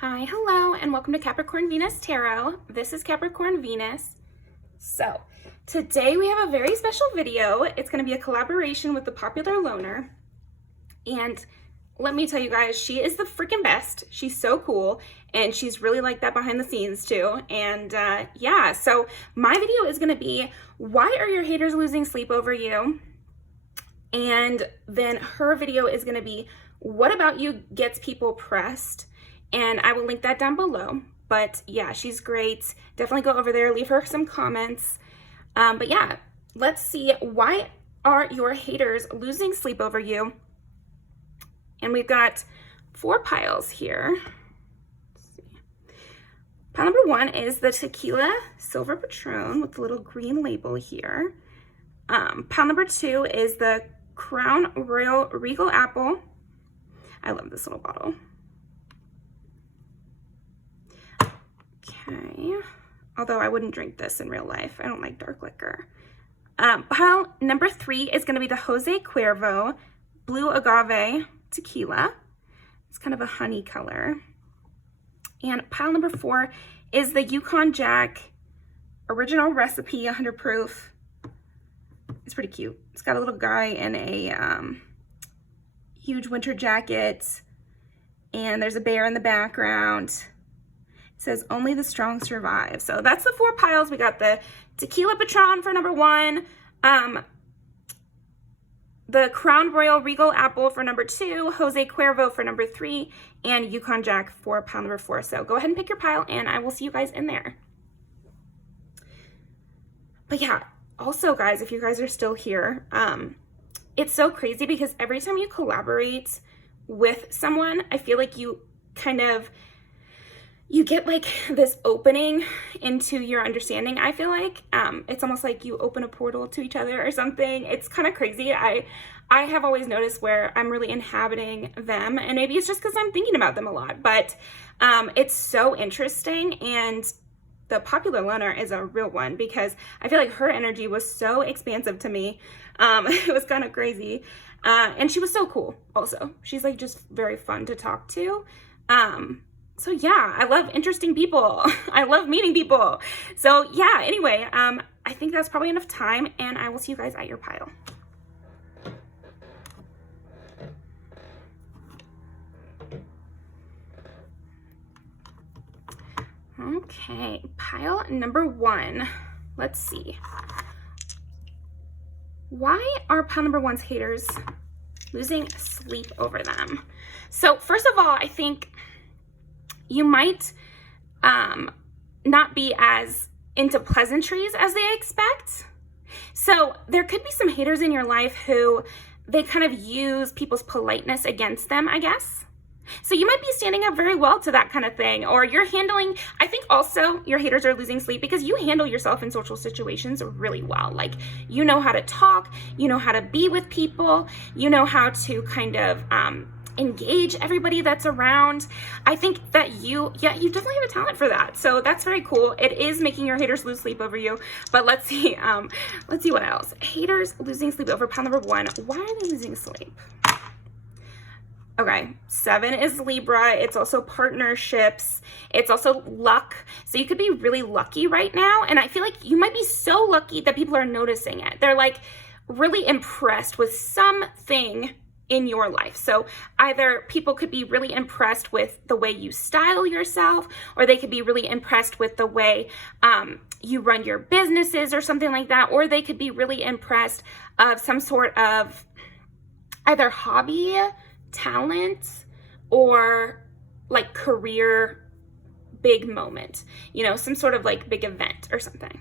Hi, hello, and welcome to Capricorn Venus Tarot. This is Capricorn Venus. So, today we have a very special video. It's going to be a collaboration with the popular loner. And let me tell you guys, she is the freaking best. She's so cool, and she's really like that behind the scenes too. And yeah, so my video is going to be, why are your haters losing sleep over you? And then her video is going to be, what about you gets people pressed? And I will link that down below. But yeah, she's great. Definitely go over there, leave her some comments. But yeah, let's see, why are your haters losing sleep over you? And we've got 4 piles here. Let's see. Pile number 1 is the Tequila Silver Patron with the little green label here. Pile number 2 is the Crown Royal Regal Apple. I love this little bottle. Okay, although I wouldn't drink this in real life. I don't like dark liquor. Pile number 3 is going to be the Jose Cuervo Blue Agave Tequila. It's kind of a honey color. And pile number 4 is the Yukon Jack Original Recipe 100 Proof. It's pretty cute. It's got a little guy in a huge winter jacket, and there's a bear in the background. It says only the strong survive. So that's the 4 piles. We got the Tequila Patron for number 1, the Crown Royal Regal Apple for number 2, Jose Cuervo for number 3, and Yukon Jack for pile number 4. So go ahead and pick your pile, and I will see you guys in there. But yeah, also guys, if you guys are still here, it's so crazy because every time you collaborate with someone, I feel like you get like this opening into your understanding. I feel like it's almost like you open a portal to each other or something. It's kind of crazy. I have always noticed where I'm really inhabiting them, and maybe it's just because I'm thinking about them a lot, but it's so interesting. And the popular loner is a real one because I feel like her energy was so expansive to me. It was kind of crazy. And she was so cool also. She's like just very fun to talk to. So yeah, I love interesting people. I love meeting people. So yeah, anyway, I think that's probably enough time, and I will see you guys at your pile. Okay, pile number 1. Let's see. Why are pile number 1's haters losing sleep over them? So first of all, I think you might not be as into pleasantries as they expect. So there could be some haters in your life who they kind of use people's politeness against them, I guess. So you might be standing up very well to that kind of thing, or you're handling, I think also your haters are losing sleep because you handle yourself in social situations really well. Like, you know how to talk, you know how to be with people, you know how to kind of engage everybody that's around. I think that you definitely have a talent for that. So that's very cool. It is making your haters lose sleep over you. But let's see what else. Haters losing sleep over pile number 1. Why are they losing sleep? Okay, 7 is Libra. It's also partnerships. It's also luck. So you could be really lucky right now. And I feel like you might be so lucky that people are noticing it. They're like really impressed with something in your life. So either people could be really impressed with the way you style yourself, or they could be really impressed with the way you run your businesses or something like that, or they could be really impressed of some sort of either hobby, talent, or like career big moment, you know, some sort of like big event or something.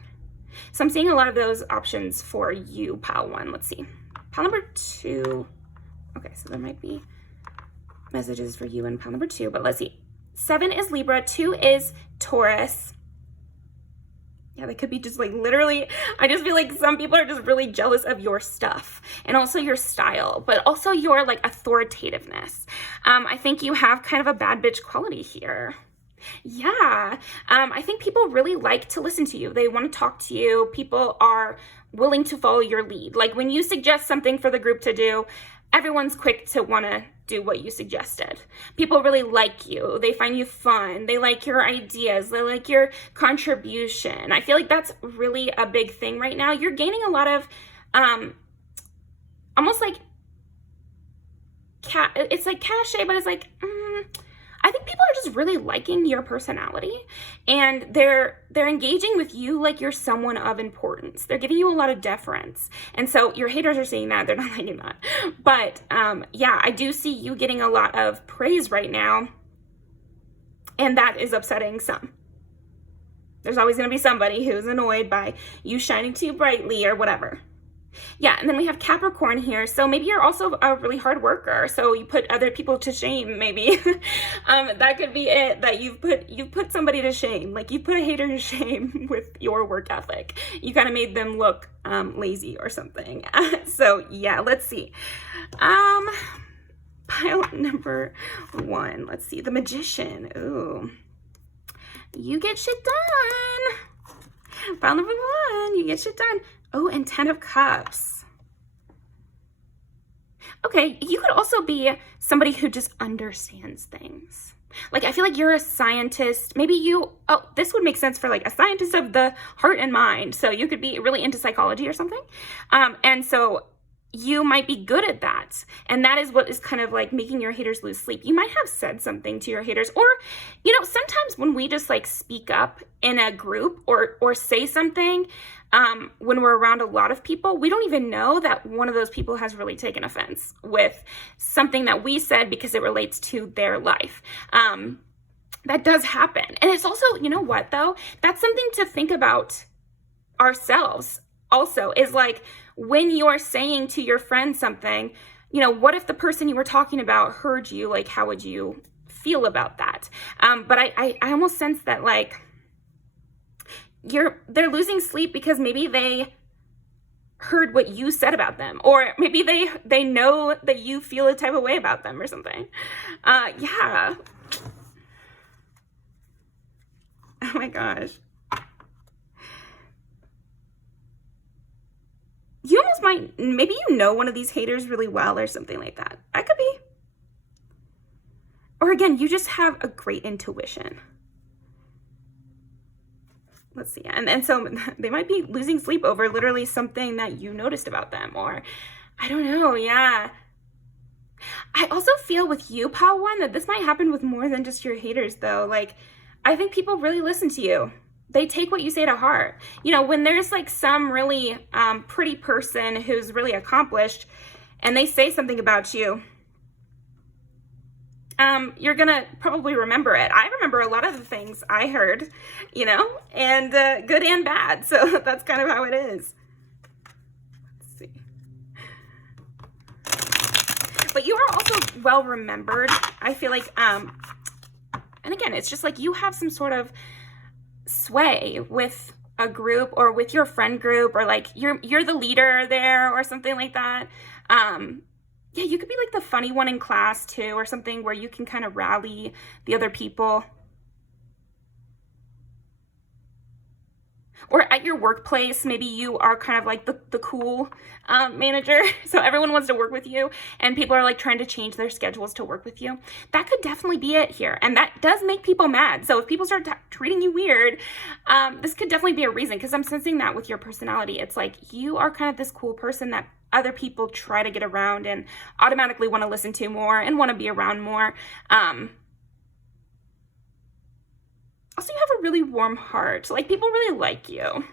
So I'm seeing a lot of those options for you, pile 1. Let's see. Pile number 2. Okay, so there might be messages for you in pile number 2, but let's see. 7 is Libra, 2 is Taurus. Yeah, they could be just like literally, I just feel like some people are just really jealous of your stuff and also your style, but also your like authoritativeness. I think you have kind of a bad bitch quality here. Yeah, I think people really like to listen to you. They want to talk to you. People are willing to follow your lead. Like when you suggest something for the group to do, everyone's quick to want to do what you suggested. People really like you. They find you fun. They like your ideas. They like your contribution. I feel like that's really a big thing right now. You're gaining a lot of almost like it's like cachet, but it's like I think people are just really liking your personality, and they're engaging with you like you're someone of importance. They're giving you a lot of deference. And so your haters are seeing that. They're not liking that. But yeah, I do see you getting a lot of praise right now, and that is upsetting some. There's always going to be somebody who's annoyed by you shining too brightly or whatever. Yeah, and then we have Capricorn here. So maybe you're also a really hard worker. So you put other people to shame, maybe. That could be it, that you've put somebody to shame. Like you put a hater to shame with your work ethic. You kind of made them look lazy or something. So yeah, let's see. Pile number 1. Let's see. The Magician. Ooh. You get shit done. Pile number 1. You get shit done. Oh, and 10 of Cups. Okay, you could also be somebody who just understands things. Like, I feel like you're a scientist. Maybe this would make sense for like a scientist of the heart and mind. So you could be really into psychology or something. And so you might be good at that. And that is what is kind of like making your haters lose sleep. You might have said something to your haters, or, sometimes when we just like speak up in a group or say something, when we're around a lot of people, we don't even know that one of those people has really taken offense with something that we said because it relates to their life. That does happen. And it's also, you know what though? That's something to think about ourselves also, is like when you're saying to your friend something, what if the person you were talking about heard you? Like, how would you feel about that? But I almost sense that like, they're losing sleep because maybe they heard what you said about them, or maybe they know that you feel a type of way about them or something. Yeah. Oh my gosh. You almost might, maybe one of these haters really well or something like that. That could be. Or again, you just have a great intuition. Let's see. And so they might be losing sleep over literally something that you noticed about them, or I don't know. Yeah. I also feel with you, Pile 1, that this might happen with more than just your haters though. Like, I think people really listen to you. They take what you say to heart. When there's like some really pretty person who's really accomplished and they say something about you, you're gonna probably remember it. I remember a lot of the things I heard, and good and bad. So that's kind of how it is. Let's see. But you are also well remembered. I feel like, and again, it's just like you have some sort of sway with a group or with your friend group, or like you're the leader there or something like that. Yeah, you could be like the funny one in class too, or something where you can kind of rally the other people. Or at your workplace, maybe you are kind of like the cool manager. So everyone wants to work with you and people are like trying to change their schedules to work with you. That could definitely be it here. And that does make people mad. So if people start treating you weird, this could definitely be a reason, because I'm sensing that with your personality. It's like you are kind of this cool person that other people try to get around and automatically want to listen to more and want to be around more. Also, you have a really warm heart. Like, people really like you.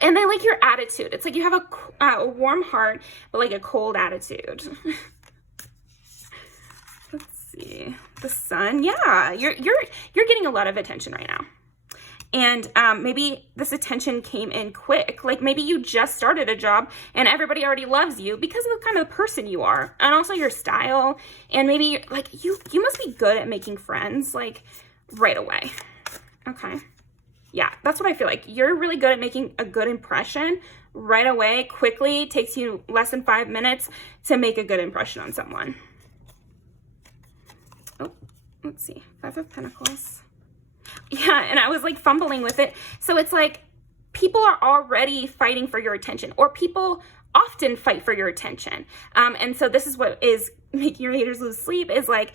And they like your attitude. It's like you have a warm heart, but like a cold attitude. Let's see. The Sun. Yeah, you're getting a lot of attention right now. And maybe this attention came in quick. Like maybe you just started a job and everybody already loves you because of the kind of person you are, and also your style. And maybe like you must be good at making friends like right away. Okay. Yeah, that's what I feel like. You're really good at making a good impression right away, quickly. It takes you less than 5 minutes to make a good impression on someone. Oh, let's see. 5 of Pentacles. Yeah, and I was like fumbling with it. So it's like people are already fighting for your attention, or people often fight for your attention. And so this is what is making your haters lose sleep, is like,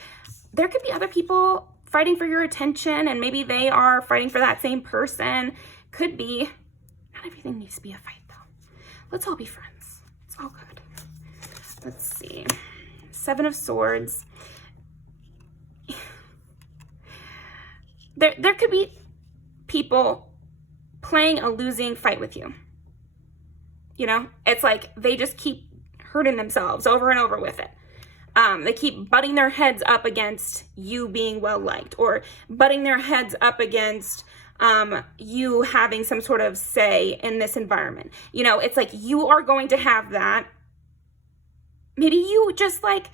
there could be other people fighting for your attention, and maybe they are fighting for that same person. Could be. Not everything needs to be a fight, though. Let's all be friends. It's all good. Let's see. 7 of Swords. There could be people playing a losing fight with you. You know, it's like they just keep hurting themselves over and over with it. They keep butting their heads up against you being well liked, or butting their heads up against you having some sort of say in this environment. You know, it's like you are going to have that. Maybe you just like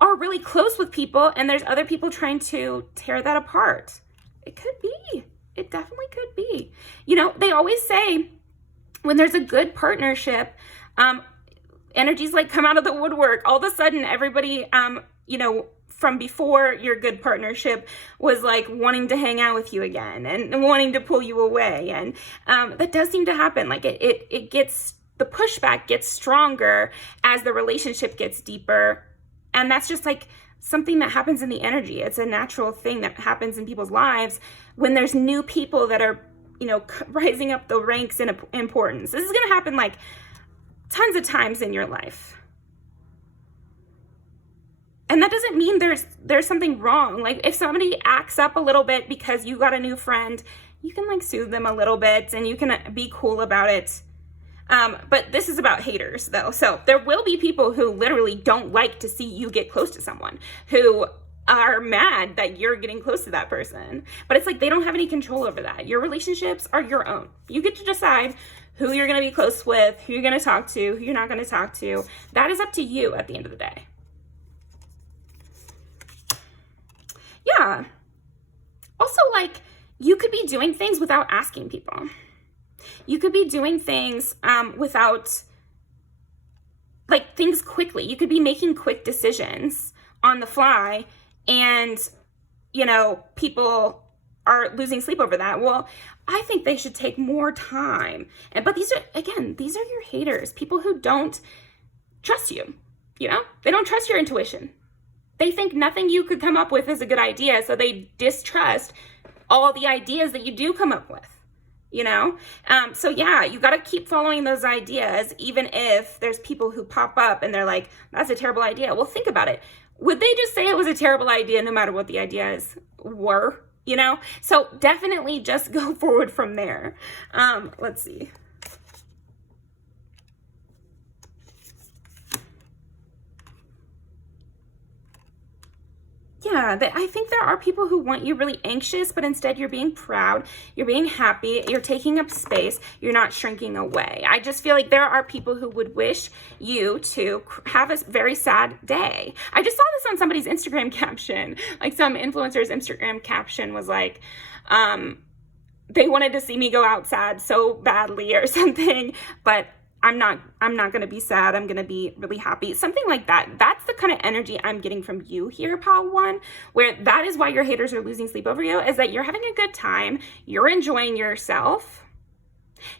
are really close with people, and there's other people trying to tear that apart. It could be. It definitely could be. You know, they always say when there's a good partnership, energies like come out of the woodwork. All of a sudden, everybody, you know, from before your good partnership was like wanting to hang out with you again and wanting to pull you away. And that does seem to happen. Like it gets, the pushback gets stronger as the relationship gets deeper. And that's just like something that happens in the energy. It's a natural thing that happens in people's lives when there's new people that are, you know, rising up the ranks in importance. This is going to happen like tons of times in your life. And that doesn't mean there's something wrong. Like if somebody acts up a little bit because you got a new friend, you can like soothe them a little bit and you can be cool about it. But this is about haters though. So there will be people who literally don't like to see you get close to someone, who are mad that you're getting close to that person. But it's like they don't have any control over that. Your relationships are your own. You get to decide who you're going to be close with, who you're going to talk to, who you're not going to talk to. That is up to you at the end of the day. Yeah. Also, like, you could be doing things without asking people. You could be doing things without, like, things quickly. You could be making quick decisions on the fly, and, you know, people are losing sleep over that. Well, I think they should take more time. But these are, again, these are your haters, people who don't trust you, you know? They don't trust your intuition. They think nothing you could come up with is a good idea, so they distrust all the ideas that you do come up with, you know? So yeah, you got to keep following those ideas, even if there's people who pop up and they're like, that's a terrible idea. Well, think about it. Would they just say it was a terrible idea no matter what the ideas were, you know? So definitely just go forward from there. Let's see. Yeah, I think there are people who want you really anxious, but instead you're being proud, you're being happy, you're taking up space, you're not shrinking away. I just feel like there are people who would wish you to have a very sad day. I just saw this on somebody's Instagram caption. Like some influencer's Instagram caption was like, they wanted to see me go out sad so badly or something, but I'm not going to be sad. I'm going to be really happy. Something like that. That's the kind of energy I'm getting from you here, Pile 1, where that is why your haters are losing sleep over you, is that you're having a good time. You're enjoying yourself.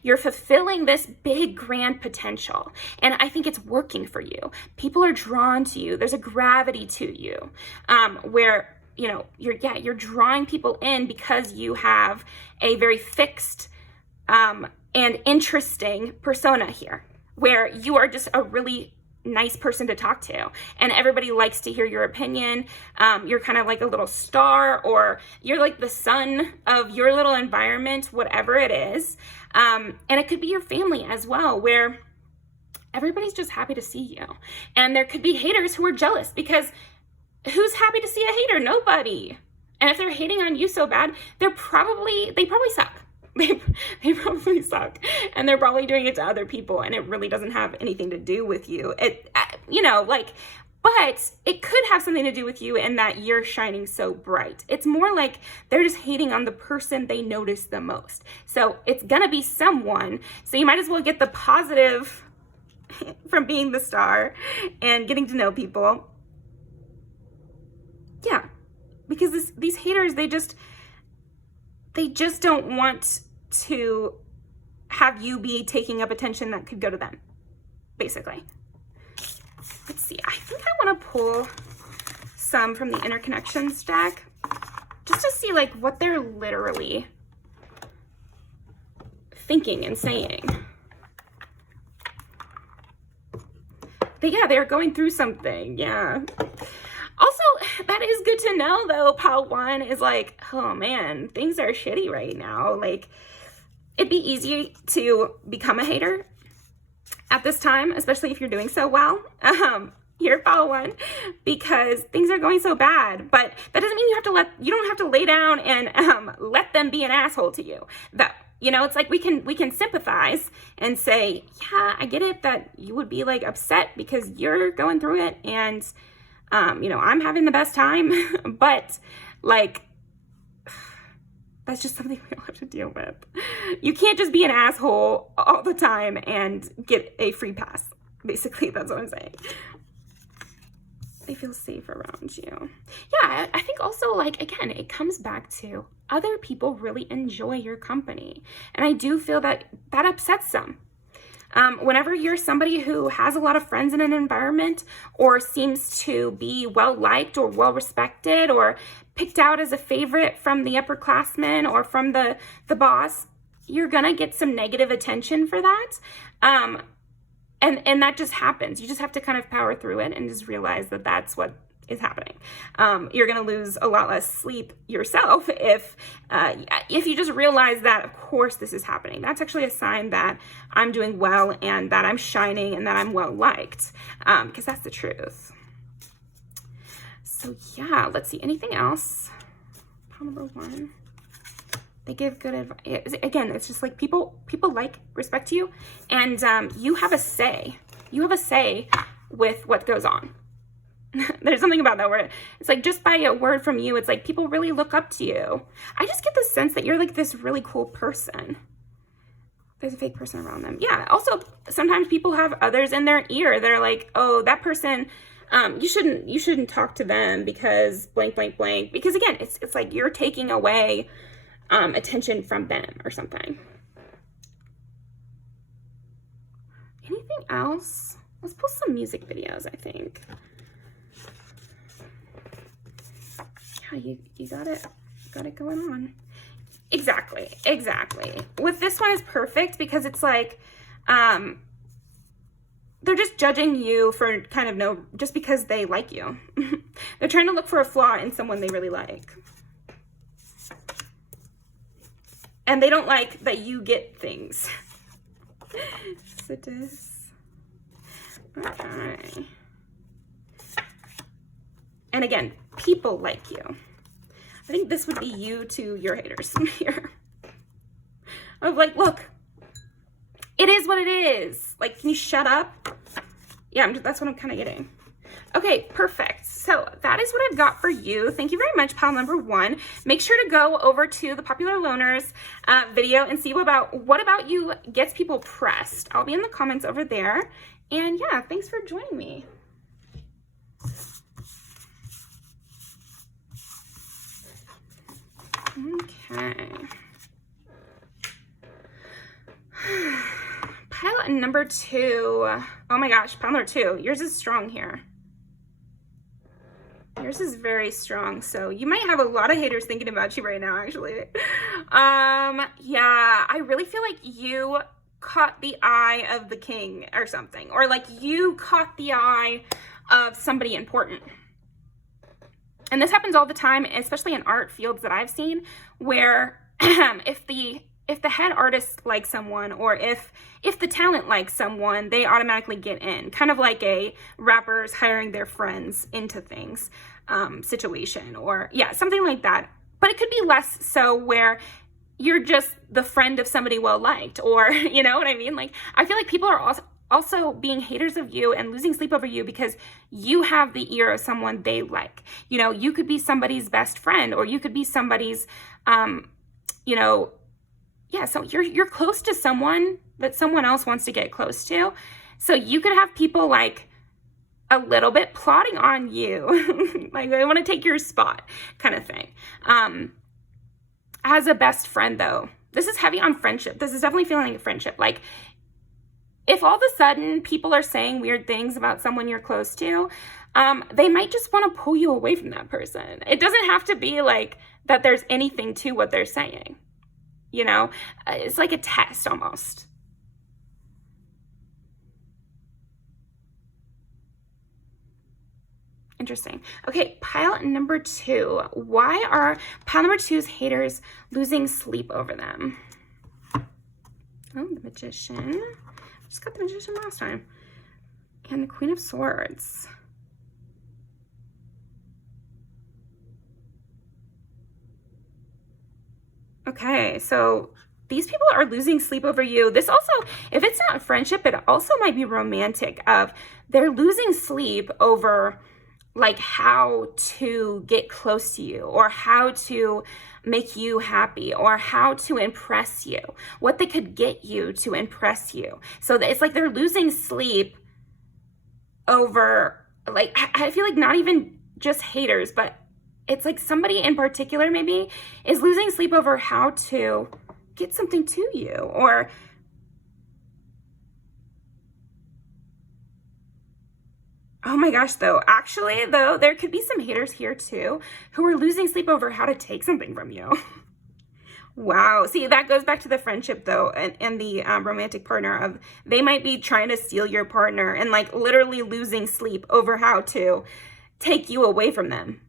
You're fulfilling this big, grand potential. And I think it's working for you. People are drawn to you. There's a gravity to you, where, you know, you're drawing people in because you have a very fixed, and interesting persona here, where you are just a really nice person to talk to, and everybody likes to hear your opinion. You're kind of like a little star, or you're like the sun of your little environment, whatever it is. And it could be your family as well, where everybody's just happy to see you. And there could be haters who are jealous, because who's happy to see a hater? Nobody. And if they're hating on you so bad, they probably suck. They probably suck, and they're probably doing it to other people, and it really doesn't have anything to do with you. You know, like, but it could have something to do with you in that you're shining so bright. It's more like they're just hating on the person they notice the most. So it's gonna be someone, so you might as well get the positive from being the star and getting to know people. Yeah, because these haters, they just don't want to have you be taking up attention that could go to them, basically. Let's see. I think I want to pull some from the interconnections deck just to see like what they're literally thinking and saying. But yeah, they're going through something. Yeah. Also, that is good to know though. Pile 1 is like, oh man, things are shitty right now. Like, it'd be easy to become a hater at this time, especially if you're doing so well. Here, Pile 1, because things are going so bad. But that doesn't mean you don't have to lay down and let them be an asshole to you. That, you know, it's like we can sympathize and say, yeah, I get it that you would be like upset because you're going through it, and you know, I'm having the best time, but like, that's just something we all have to deal with. You can't just be an asshole all the time and get a free pass. Basically, that's what I'm saying. They feel safe around you. Yeah, I think also, like, again, it comes back to other people really enjoy your company. And I do feel that that upsets them. Whenever you're somebody who has a lot of friends in an environment or seems to be well-liked or well-respected or picked out as a favorite from the upperclassmen or from the boss, you're gonna get some negative attention for that. And that just happens. You just have to kind of power through it and just realize that that's what is happening. You're gonna lose a lot less sleep yourself if you just realize that, of course, this is happening. That's actually a sign that I'm doing well and that I'm shining and that I'm well liked, because that's the truth. So yeah, let's see. Anything else? Pile number 1. They give good advice. Again, it's just like people like, respect you, and you have a say. You have a say with what goes on. There's something about that where it's like just by a word from you, it's like people really look up to you. I just get the sense that you're like this really cool person. There's a fake person around them. Yeah. Also, sometimes people have others in their ear. They're like, oh, that person, you shouldn't talk to them because blank, blank, blank. Because again, it's like you're taking away attention from them or something. Anything else? Let's pull some music videos, I think. Yeah, you got it going on. Exactly. With this one is perfect because it's like, they're just judging you for kind of just because they like you. They're trying to look for a flaw in someone they really like. And they don't like that you get things. Okay. And again, people like you. I think this would be you to your haters here. Of like, look, it is what it is. Like, can you shut up? Yeah, that's what I'm kind of getting. Okay, perfect. So that is what I've got for you. Thank you very much, pile number 1. Make sure to go over to the Popular Loners video and see what about you gets people pressed. I'll be in the comments over there. And yeah, thanks for joining me. Okay. Pile number 2. Oh my gosh, pile number 2. Yours is strong here. Yours is very strong, so you might have a lot of haters thinking about you right now, actually. Yeah, I really feel like you caught the eye of the king or something, or like you caught the eye of somebody important. And this happens all the time, especially in art fields that I've seen, where if the head artist likes someone, or if the talent likes someone, they automatically get in. Kind of like a rappers hiring their friends into things situation, or yeah, something like that. But it could be less so where you're just the friend of somebody well liked, or you know what I mean? Like, I feel like people are also being haters of you and losing sleep over you because you have the ear of someone they like. You know, you could be somebody's best friend, or you could be somebody's, you know, yeah, so you're close to someone that someone else wants to get close to. So you could have people like a little bit plotting on you. Like they want to take your spot kind of thing. As a best friend though, This is heavy on friendship. This is definitely feeling like a friendship. Like, if all of a sudden people are saying weird things about someone you're close to, they might just want to pull you away from that person. It doesn't have to be like that there's anything to what they're saying. You know, it's like a test almost. Interesting. Okay, pile number 2. Why are pile number 2's haters losing sleep over them? Oh, the Magician. Just got the Magician last time. And the Queen of Swords. Okay, so these people are losing sleep over you. This also, if it's not friendship, it also might be romantic. They're losing sleep over like how to get close to you, or how to make you happy, or how to impress you, what they could get you to impress you. So it's like they're losing sleep over, like, I feel like not even just haters, but it's like somebody in particular maybe is losing sleep over how to get something to you, or oh my gosh, though, actually, though, there could be some haters here too who are losing sleep over how to take something from you. Wow. See, that goes back to the friendship, though, and the romantic partner of they might be trying to steal your partner and like literally losing sleep over how to take you away from them.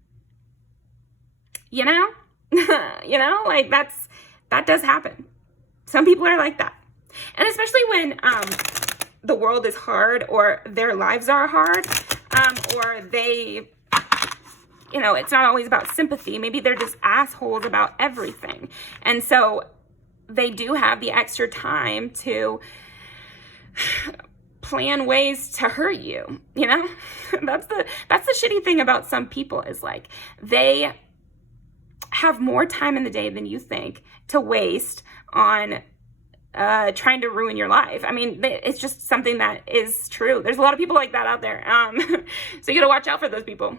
You know? You know, like that does happen. Some people are like that. And especially when the world is hard, or their lives are hard, or they, you know, it's not always about sympathy. Maybe they're just assholes about everything. And so they do have the extra time to plan ways to hurt you, you know? That's the shitty thing about some people, is like they have more time in the day than you think to waste on trying to ruin your life. I mean, it's just something that is true. There's a lot of people like that out there. So you gotta watch out for those people.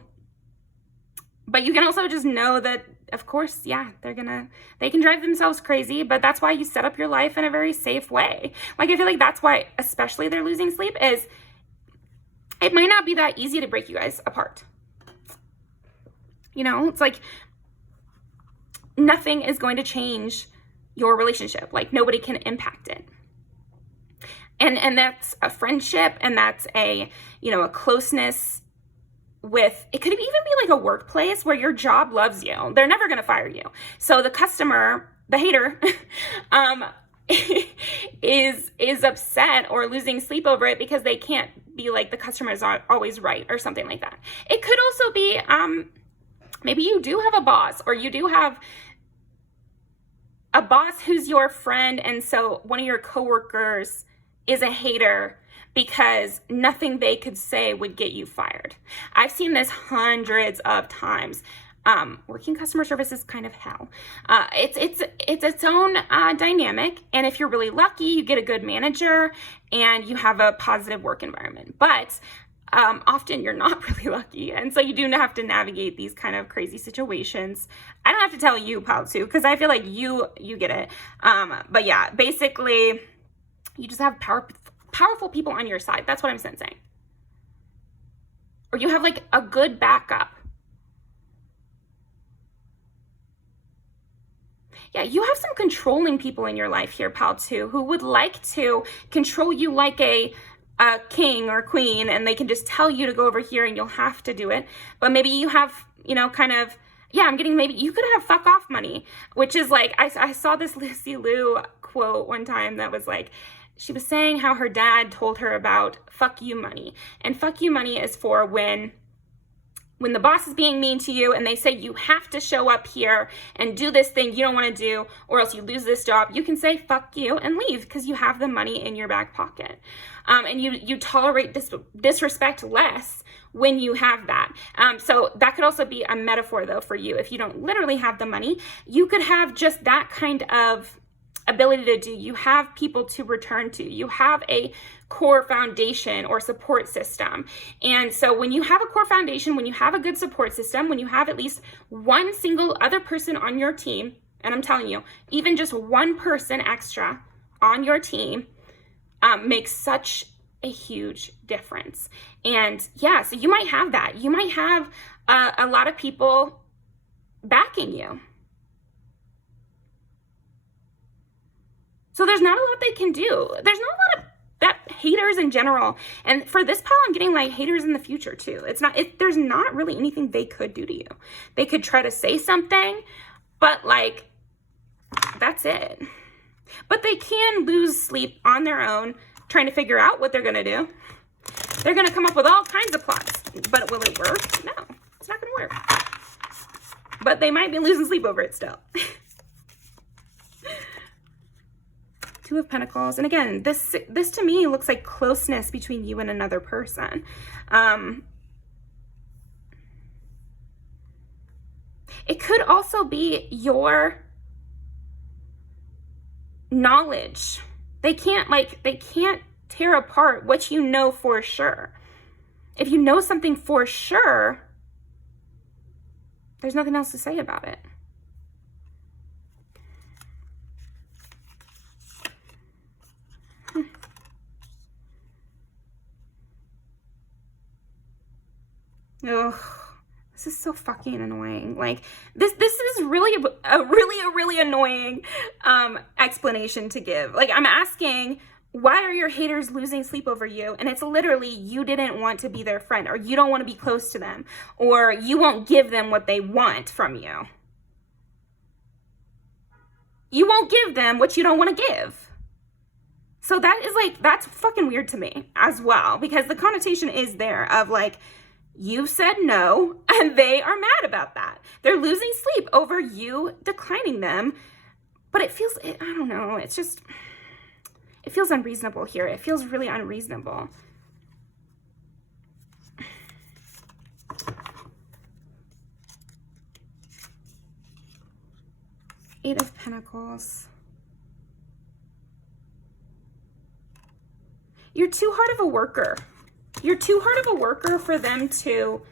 But you can also just know that, of course, yeah, they can drive themselves crazy, but that's why you set up your life in a very safe way. Like, I feel like that's why, especially they're losing sleep, is it might not be that easy to break you guys apart. You know, it's like nothing is going to change your relationship. Like, nobody can impact it. And that's a friendship, and that's a, you know, a closeness with, it could even be like a workplace where your job loves you. They're never going to fire you. So the customer, the hater, is upset or losing sleep over it because they can't be like, the customer is not always right, or something like that. It could also be, maybe you do have a boss, or you do have a boss who's your friend, and so one of your coworkers is a hater because nothing they could say would get you fired. I've seen this hundreds of times. Working customer service is kind of hell. It's its own dynamic, and if you're really lucky, you get a good manager and you have a positive work environment. But often you're not really lucky, and so you do have to navigate these kind of crazy situations. I don't have to tell you, pal, too, because I feel like you get it. But yeah, basically, you just have powerful people on your side. That's what I'm sensing. Or you have like a good backup. Yeah, you have some controlling people in your life here, pal, too, who would like to control you like a king or queen, and they can just tell you to go over here and you'll have to do it. But maybe you have, you know, kind of, yeah, maybe you could have fuck off money, which is like, I saw this Lucy Liu quote one time that was like, she was saying how her dad told her about fuck you money. And fuck you money is for when the boss is being mean to you and they say you have to show up here and do this thing you don't want to do, or else you lose this job. You can say fuck you and leave because you have the money in your back pocket. And you tolerate disrespect less when you have that. So that could also be a metaphor, though, for you. If you don't literally have the money, you could have just that kind of ability to do. You have people to return to. You have a core foundation or support system. And so when you have a core foundation, when you have a good support system, when you have at least one single other person on your team And I'm telling you, even just one person extra on your team makes such a huge difference. And yeah, so you might have that. You might have a lot of people backing you. So there's not a lot they can do. There's not a lot of haters in general. And for this pile, I'm getting like haters in the future too. There's not really anything they could do to you. They could try to say something, but like, that's it. But they can lose sleep on their own trying to figure out what they're going to do. They're going to come up with all kinds of plots, but will it work? No, it's not going to work. But they might be losing sleep over it still. Two of Pentacles. And again, this to me looks like closeness between you and another person. It could also be your knowledge. They can't tear apart what you know for sure. If you know something for sure, there's nothing else to say about it. Ugh, this is so fucking annoying. Like, this is really a really annoying explanation to give. Like, I'm asking, why are your haters losing sleep over you? And it's literally, you didn't want to be their friend, or you don't want to be close to them, or you won't give them what they want from you. You won't give them what you don't want to give. So that is like, that's fucking weird to me as well, because the connotation is there of like, you said no, and they are mad about that. They're losing sleep over you declining them. But it feels, I don't know, it's just, it feels unreasonable here. It feels really unreasonable. Eight of Pentacles. You're too hard of a worker. You're too hard of a worker for them to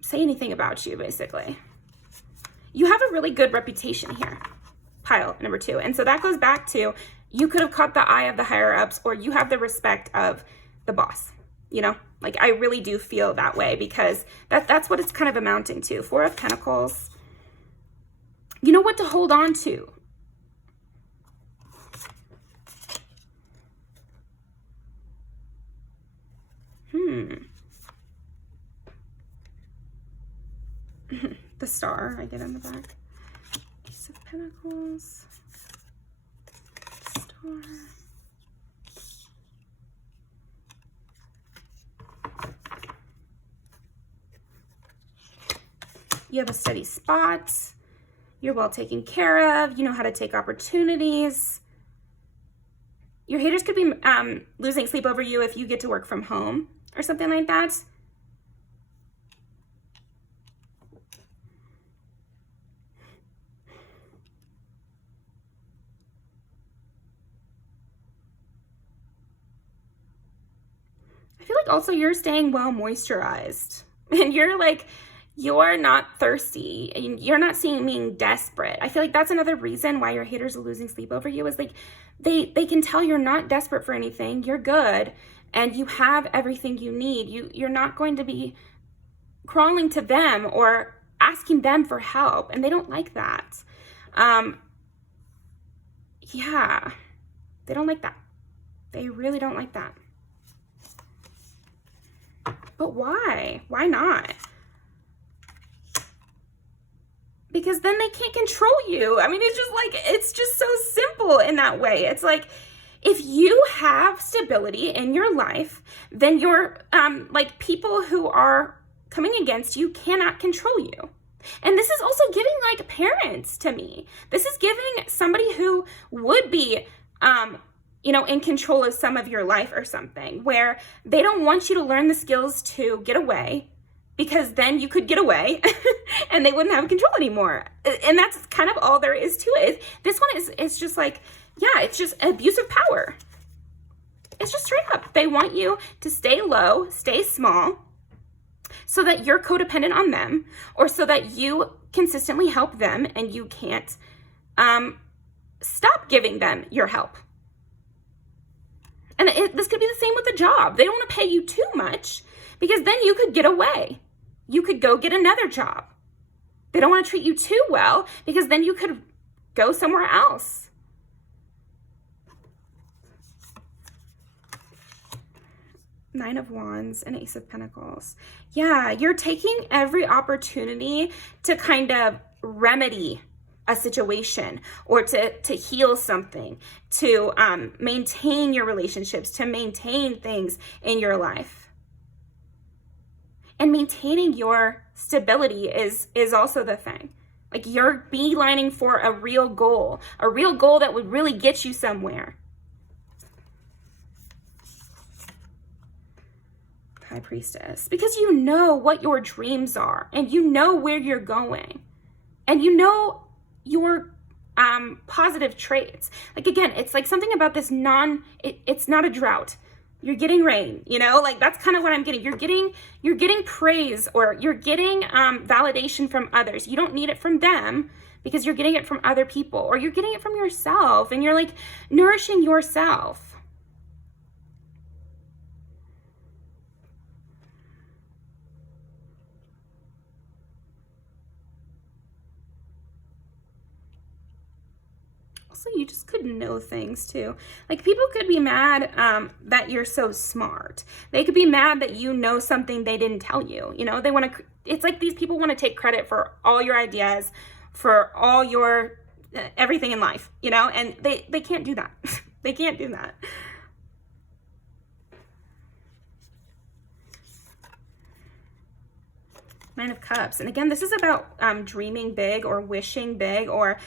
say anything about you, basically. You have a really good reputation here, pile number 2. And so that goes back to, you could have caught the eye of the higher ups, or you have the respect of the boss, you know? Like, I really do feel that way, because that's what it's kind of amounting to. 4 of Pentacles. You know what to hold on to. The star I get in the back. Ace of Pentacles. Star. You have a steady spot. You're well taken care of. You know how to take opportunities. Your haters could be losing sleep over you if you get to work from home or something like that. I feel like also you're staying well moisturized, and you're not thirsty, and you're not seeming desperate. I feel like that's another reason why your haters are losing sleep over you, is like they can tell you're not desperate for anything. You're good, and you have everything you need. You're not going to be crawling to them or asking them for help, and they don't like that. Yeah, they don't like that. They really don't like that. But why? Why not? Because then they can't control you. I mean, it's just so simple in that way. It's like, if you have stability in your life, then your like, people who are coming against you cannot control you. And this is also giving like parents to me. This is giving somebody who would be you know, in control of some of your life or something, where they don't want you to learn the skills to get away, because then you could get away and they wouldn't have control anymore. And that's kind of all there is to it. This one is just like, yeah, it's just abuse of power. It's just straight up. They want you to stay low, stay small, so that you're codependent on them, or so that you consistently help them and you can't stop giving them your help. And this could be the same with a job. They don't want to pay you too much because then you could get away. You could go get another job. They don't want to treat you too well because then you could go somewhere else. Nine of Wands and Ace of Pentacles. Yeah, you're taking every opportunity to kind of remedy a situation or to heal something, to maintain your relationships, to maintain things in your life. And maintaining your stability is also the thing. Like, you're beelining for a real goal that would really get you somewhere. High Priestess, because you know what your dreams are and you know where you're going and you know your positive traits. Like, again, it's like something about this it's not a drought. You're getting rain, you know, like that's kind of what I'm getting. You're getting praise, or you're getting validation from others. You don't need it from them because you're getting it from other people, or you're getting it from yourself, and you're like nourishing yourself. So you just could know things too. Like, people could be mad that you're so smart. They could be mad that you know something they didn't tell you. You know, they want to, it's like these people want to take credit for all your ideas, for all your everything in life, you know, and they can't do that. They can't do that. Nine of Cups. And again, this is about dreaming big or wishing big, or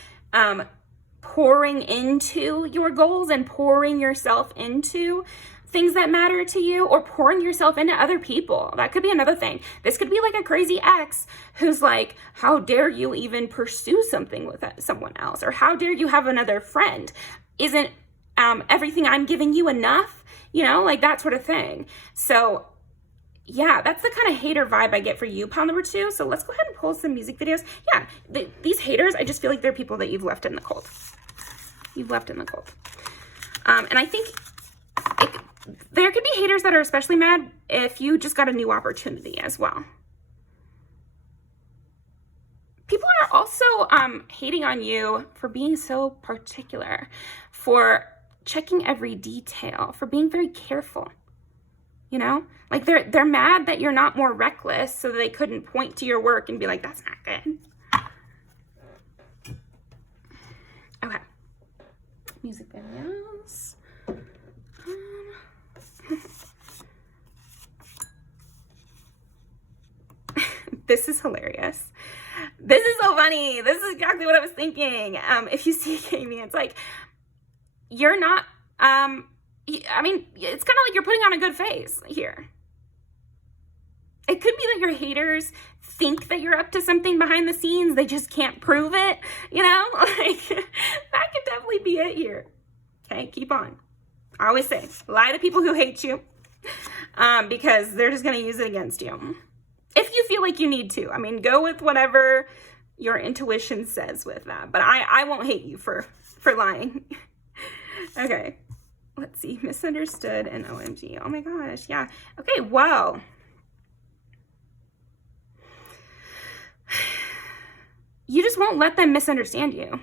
pouring into your goals and pouring yourself into things that matter to you, or pouring yourself into other people. That could be another thing. This could be like a crazy ex who's like, how dare you even pursue something with someone else? Or how dare you have another friend? Isn't everything I'm giving you enough? You know, like that sort of thing. So yeah, that's the kind of hater vibe I get for you, pile number 2. So let's go ahead and pull some music videos. Yeah, these haters, I just feel like they're people that you've left in the cold. You've left in the cold. And I think there could be haters that are especially mad if you just got a new opportunity as well. People are also hating on you for being so particular, for checking every detail, for being very careful. You know, like they're mad that you're not more reckless, so they couldn't point to your work and be like, that's not good. Okay. Music videos. This is hilarious. This is so funny. This is exactly what I was thinking. If you see Amy, it's like, you're not, I mean, it's kind of like you're putting on a good face here. It could be that your haters think that you're up to something behind the scenes. They just can't prove it, you know? Like, that could definitely be it here. Okay, keep on. I always say, lie to people who hate you, because they're just going to use it against you. If you feel like you need to. I mean, go with whatever your intuition says with that. But I won't hate you for lying. Okay. Let's see, misunderstood and OMG. Oh my gosh, yeah. Okay, wow. You just won't let them misunderstand you.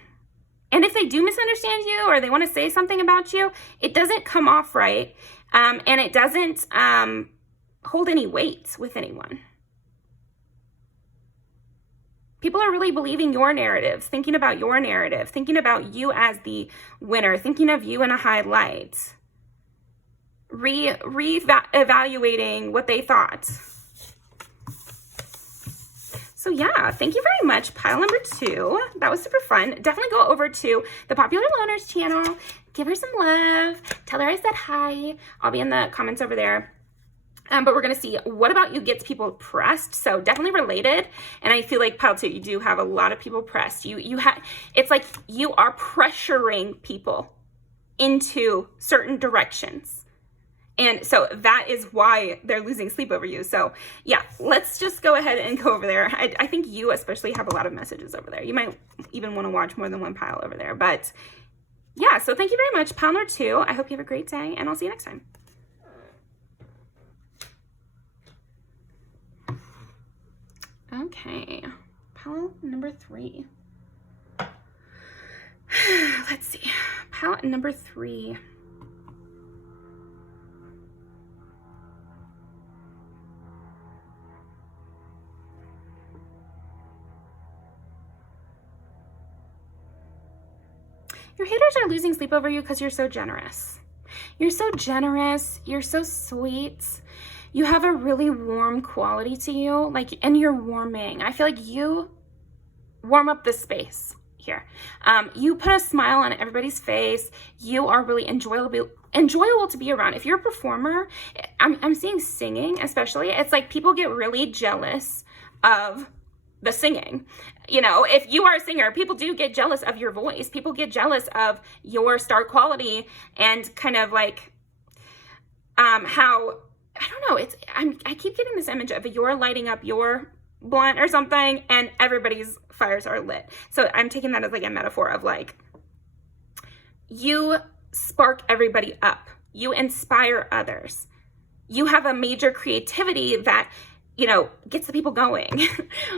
And if they do misunderstand you, or they want to say something about you, it doesn't come off right. And it doesn't hold any weight with anyone. People are really believing your narrative, thinking about your narrative, thinking about you as the winner, thinking of you in a high light, evaluating what they thought. So yeah, thank you very much, pile number 2. That was super fun. Definitely go over to the Popular Loners channel, give her some love, tell her I said hi. I'll be in the comments over there. But we're going to see what about you gets people pressed. So definitely related. And I feel like pile 2, you do have a lot of people pressed. It's like you are pressuring people into certain directions. And so that is why they're losing sleep over you. So yeah, let's just go ahead and go over there. I think you especially have a lot of messages over there. You might even want to watch more than one pile over there. But yeah, so thank you very much. Pile number 2. I hope you have a great day, and I'll see you next time. Okay, pile number 3. Let's see, palette number 3. Your haters are losing sleep over you because you're so generous. You're so generous, you're so sweet. You have a really warm quality to you, like, and you're warming. I feel like you warm up the space here. You put a smile on everybody's face. You are really enjoyable to be around. If you're a performer, I'm seeing singing especially. It's like people get really jealous of the singing. You know, if you are a singer, people do get jealous of your voice. People get jealous of your star quality and kind of like how, I don't know, I keep getting this image of you're lighting up your blunt or something and everybody's fires are lit. So I'm taking that as like a metaphor of like, you spark everybody up. You inspire others. You have a major creativity that, you know, gets the people going.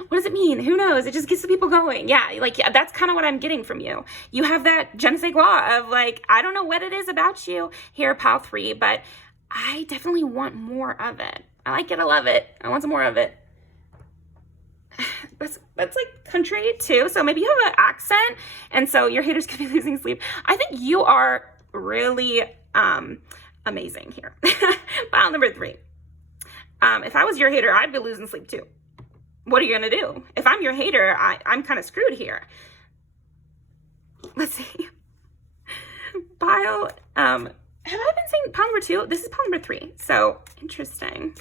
What does it mean? Who knows? It just gets the people going. Yeah, like, yeah, that's kind of what I'm getting from you. You have that je ne sais quoi of like, I don't know what it is about you here, pile 3, but I definitely want more of it. I like it. I love it. I want some more of it. That's like country too. So maybe you have an accent and so your haters could be losing sleep. I think you are really amazing here. Pile number 3. If I was your hater, I'd be losing sleep too. What are you gonna do? If I'm your hater, I'm kind of screwed here. Let's see. Pile, have I been saying pile number 2? This is pile number 3. So interesting.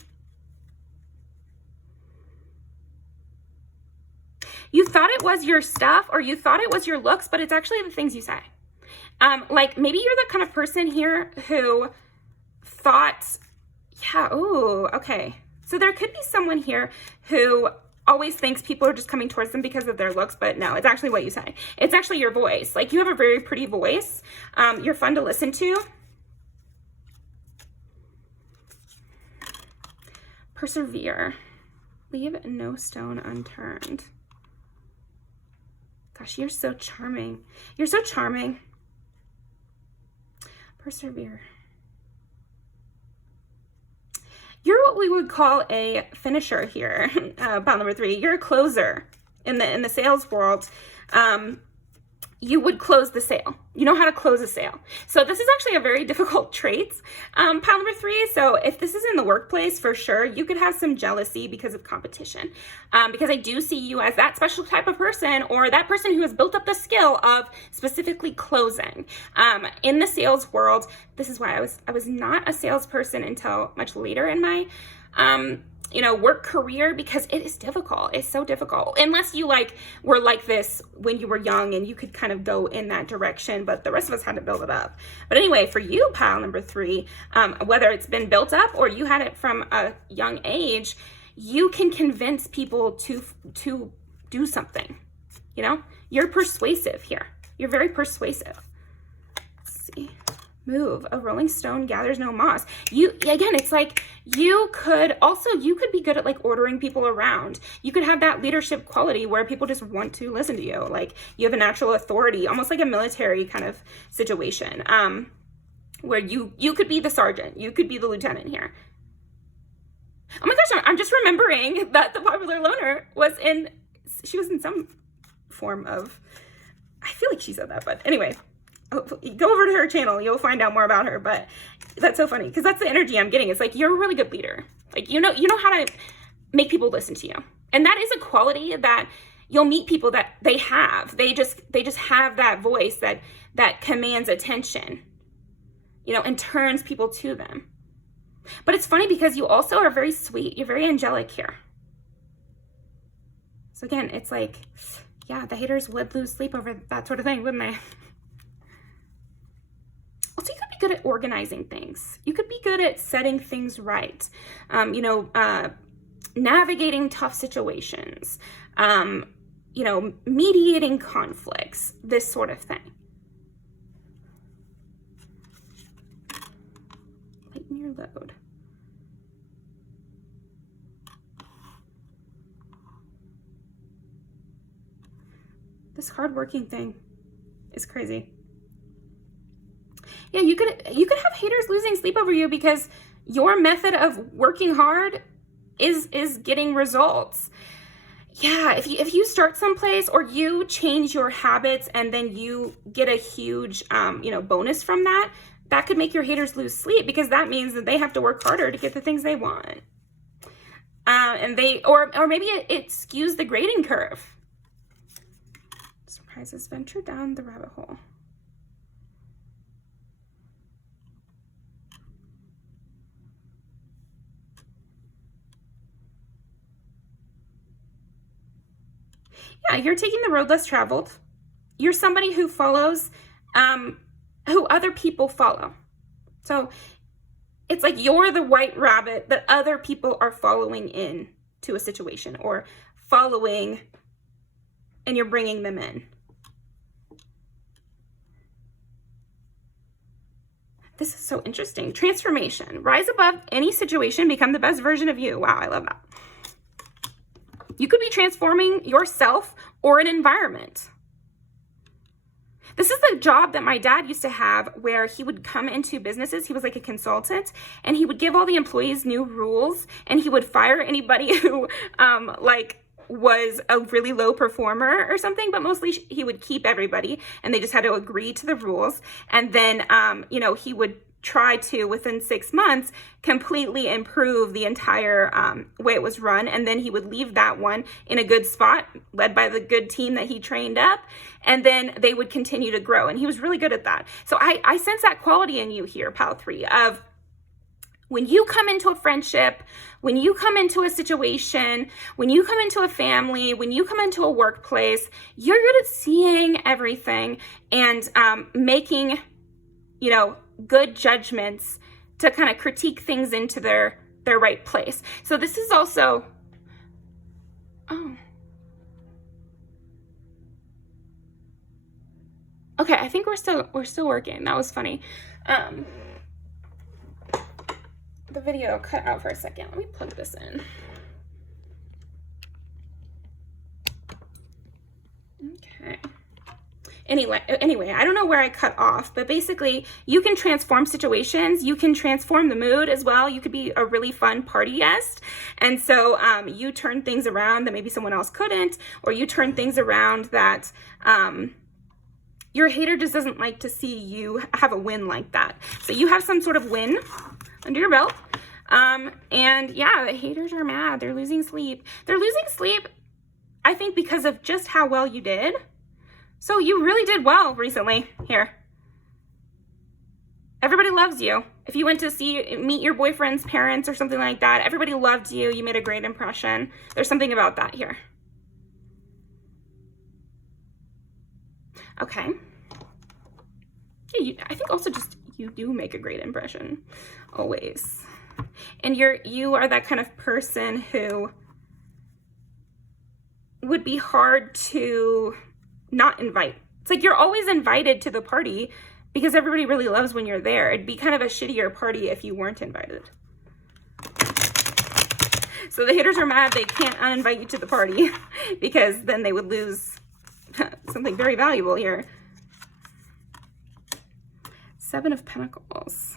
You thought it was your stuff or you thought it was your looks, but it's actually the things you say. Like maybe you're the kind of person here who thought, yeah, oh, okay. So there could be someone here who always thinks people are just coming towards them because of their looks, but no, it's actually what you say. It's actually your voice. Like you have a very pretty voice. You're fun to listen to. Persevere. Leave no stone unturned. Gosh, you're so charming. You're so charming. Persevere. You're what we would call a finisher here, pile number 3. You're a closer in the sales world. You would close the sale. You know how to close a sale. So this is actually a very difficult trait, pile number 3. So if this is in the workplace, for sure, you could have some jealousy because of competition. Because I do see you as that special type of person or that person who has built up the skill of specifically closing. In the sales world, this is why I was not a salesperson until much later in my work career, because it is difficult. It's so difficult. Unless you were like this when you were young and you could kind of go in that direction, but the rest of us had to build it up. But anyway, for you, pile number 3, whether it's been built up or you had it from a young age, you can convince people to do something. You know, you're persuasive here. You're very persuasive. Let's see. Move. A rolling stone gathers no moss. Again, it's like you could be good at like ordering people around. You could have that leadership quality where people just want to listen to you. Like you have a natural authority, almost like a military kind of situation, where you could be the sergeant, you could be the lieutenant here. Oh my gosh, I'm just remembering that the popular loner she was in some form of, I feel like she said that, but anyway. Go over to her channel. You'll find out more about her. But that's so funny because that's the energy I'm getting. It's like you're a really good leader. Like you know how to make people listen to you, and that is a quality that you'll meet people that they have. They just have that voice that commands attention, and turns people to them. But it's funny because you also are very sweet. You're very angelic here. So again, it's like, yeah, the haters would lose sleep over that sort of thing, wouldn't they? So you could be good at organizing things. You could be good at setting things right. You know, navigating tough situations, you know, mediating conflicts, this sort of thing. Lighten your load. This hardworking thing is crazy. Yeah, you could have haters losing sleep over you because your method of working hard is getting results. Yeah, if you start someplace or you change your habits and then you get a huge you know, bonus from that, that could make your haters lose sleep, because that means that they have to work harder to get the things they want. And they, or maybe it skews the grading curve. Surprises venture down the rabbit hole. Yeah, you're taking the road less traveled. You're somebody who follows, who other people follow. So it's like you're the white rabbit that other people are following in to a situation, or following, and you're bringing them in. This is so interesting. Transformation. Rise above any situation, become the best version of you. Wow, I love that. You could be transforming yourself or an environment. This is the job that my dad used to have, where he would come into businesses. He was like a consultant, and he would give all the employees new rules, and he would fire anybody who like was a really low performer or something, but mostly he would keep everybody, and they just had to agree to the rules. And then you know, he would try to, within 6 months, completely improve the entire way it was run. And then he would leave that one in a good spot, led by the good team that he trained up. And then they would continue to grow. And he was really good at that. So I sense that quality in you here, Pal 3, of when you come into a friendship, when you come into a situation, when you come into a family, when you come into a workplace, you're good at seeing everything and making, you know, good judgments to kind of critique things into their right place. So this is also, oh, okay, I think we're still working. That was funny. The video cut out for a second. Let me plug this in. Okay. Anyway, I don't know where I cut off, but basically you can transform situations. You can transform the mood as well. You could be a really fun party guest. And so you turn things around that maybe someone else couldn't, or you turn things around that your hater just doesn't like to see you have a win like that. So you have some sort of win under your belt. And yeah, the haters are mad. They're losing sleep. They're losing sleep, I think, because of just how well you did. So you really did well recently here. Everybody loves you. If you went to meet your boyfriend's parents or something like that, everybody loved you. You made a great impression. There's something about that here. Okay. Yeah, I think also just you do make a great impression, always. And you are that kind of person who would be hard to not invite. It's like you're always invited to the party because everybody really loves when you're there. It'd be kind of a shittier party if you weren't invited. So the haters are mad they can't uninvite you to the party because then they would lose something very valuable here. 7 of Pentacles.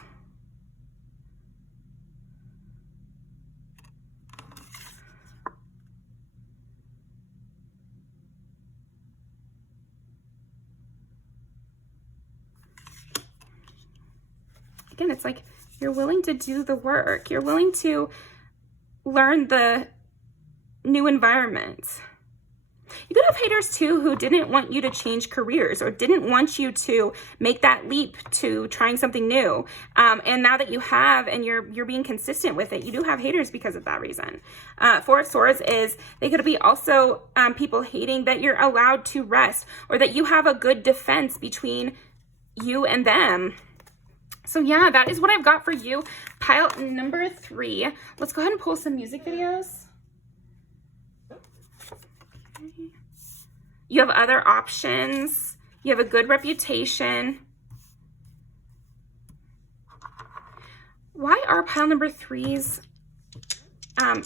Again, it's like you're willing to do the work. You're willing to learn the new environment. You could have haters too who didn't want you to change careers or didn't want you to make that leap to trying something new. And now that you have and you're being consistent with it, you do have haters because of that reason. 4 of Swords is they could be also people hating that you're allowed to rest or that you have a good defense between you and them. So yeah, that is what I've got for you. Pile number 3. Let's go ahead and pull some music videos. Okay. You have other options. You have a good reputation. Why are pile number 3's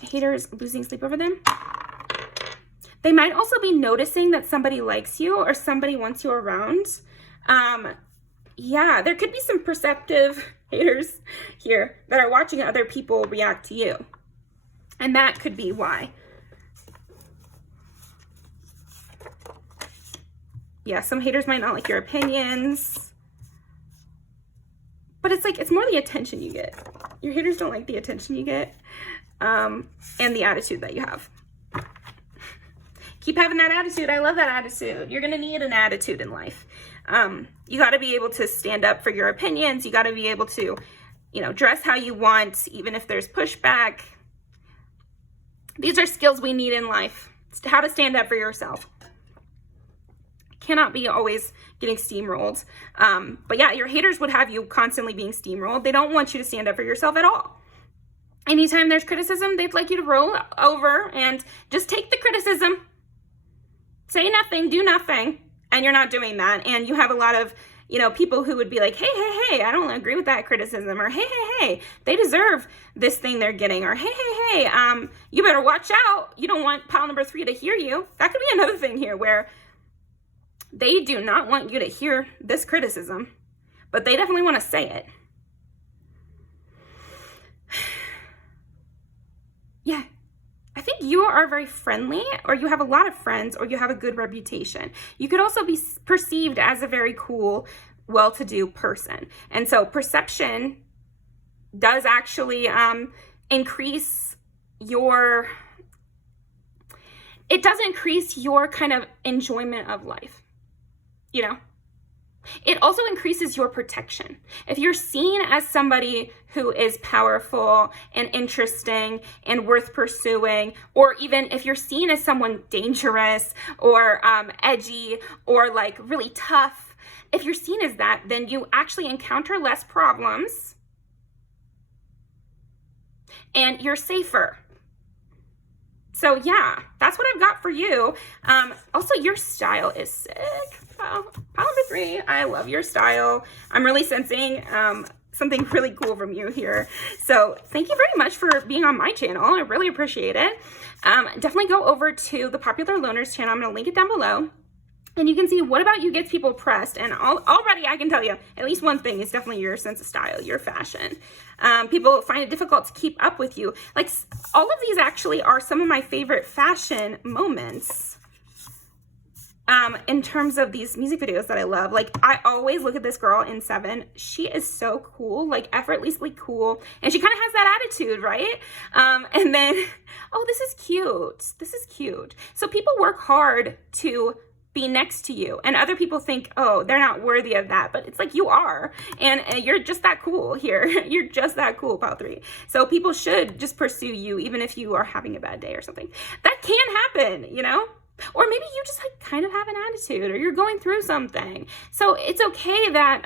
haters losing sleep over them? They might also be noticing that somebody likes you or somebody wants you around. Yeah, there could be some perceptive haters here that are watching other people react to you. And that could be why. Yeah, some haters might not like your opinions. But it's like, it's more the attention you get. Your haters don't like the attention you get and the attitude that you have. Keep having that attitude. I love that attitude. You're going to need an attitude in life. You got to be able to stand up for your opinions. You got to be able to, you know, dress how you want, even if there's pushback. These are skills we need in life. It's how to stand up for yourself. Cannot be always getting steamrolled. But yeah, your haters would have you constantly being steamrolled. They don't want you to stand up for yourself at all. Anytime there's criticism, they'd like you to roll over and just take the criticism. Say nothing, do nothing. And you're not doing that. And you have a lot of, you know, people who would be like, hey, I don't agree with that criticism. Or hey, they deserve this thing they're getting. Or hey, you better watch out. You don't want pile number 3 to hear you. That could be another thing here where they do not want you to hear this criticism, but they definitely want to say it. Yeah. I think you are very friendly, or you have a lot of friends, or you have a good reputation. You could also be perceived as a very cool, well-to-do person. And so perception does actually increase your kind of enjoyment of life, you know? It also increases your protection. If you're seen as somebody who is powerful and interesting and worth pursuing, or even if you're seen as someone dangerous or edgy or like really tough, if you're seen as that, then you actually encounter less problems and you're safer. So yeah, that's what I've got for you. Also, your style is sick. Pile number 3, I love your style. I'm really sensing something really cool from you here. So thank you very much for being on my channel. I really appreciate it. Definitely go over to the Popular Loners channel. I'm going to link it down below. And you can see what about you gets people pressed. And already I can tell you, at least one thing is definitely your sense of style, your fashion. People find it difficult to keep up with you. Like, all of these actually are some of my favorite fashion moments. In terms of these music videos that I love. Like, I always look at this girl in 7. She is so cool, like effortlessly cool. And she kind of has that attitude, right? And then, oh, this is cute. This is cute. So people work hard to be next to you, and other people think, oh, they're not worthy of that, but it's like you are, and you're just that cool here. You're just that cool, pile 3. So people should just pursue you, even if you are having a bad day or something. That can happen, you know? Or maybe you just like kind of have an attitude, or you're going through something. So it's okay that,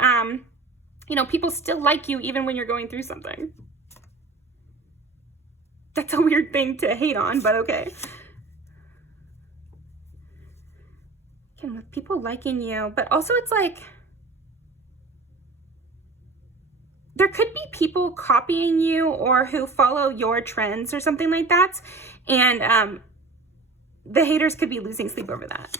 you know, people still like you even when you're going through something. That's a weird thing to hate on, but okay. And with people liking you, but also it's like, there could be people copying you or who follow your trends or something like that. And, the haters could be losing sleep over that.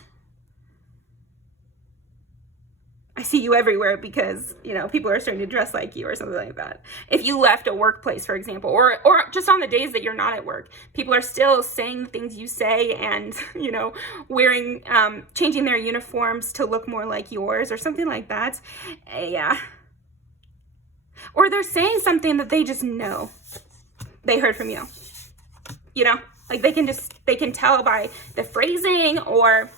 I see you everywhere because, you know, people are starting to dress like you or something like that. If you left a workplace, for example, or just on the days that you're not at work, people are still saying the things you say and, you know, wearing, changing their uniforms to look more like yours or something like that. Yeah. Or they're saying something that they just know they heard from you, you know? Like they can tell by the phrasing or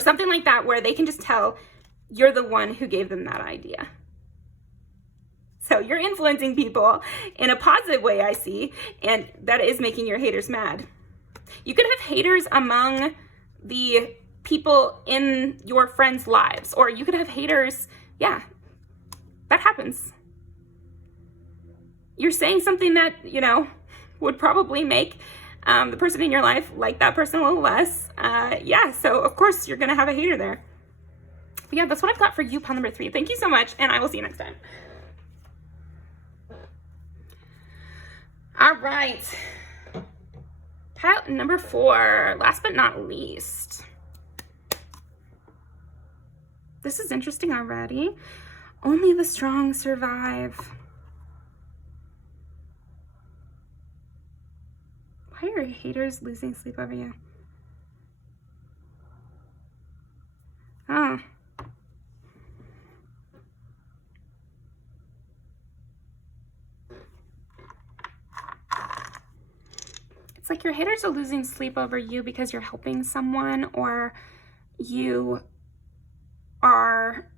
something like that, where they can just tell you're the one who gave them that idea. So you're influencing people in a positive way, I see, and that is making your haters mad. You could have haters among the people in your friends' lives, or you could have haters, yeah, that happens. you're saying something that, you know, would probably make the person in your life like that person a little less. Yeah, so of course you're gonna have a hater there. But yeah, that's what I've got for you, pile number 3. Thank you so much, and I will see you next time. All right, pile number 4, last but not least. This is interesting already. Only the strong survive. Why are haters losing sleep over you? Oh. It's like your haters are losing sleep over you because you're helping someone, or you are,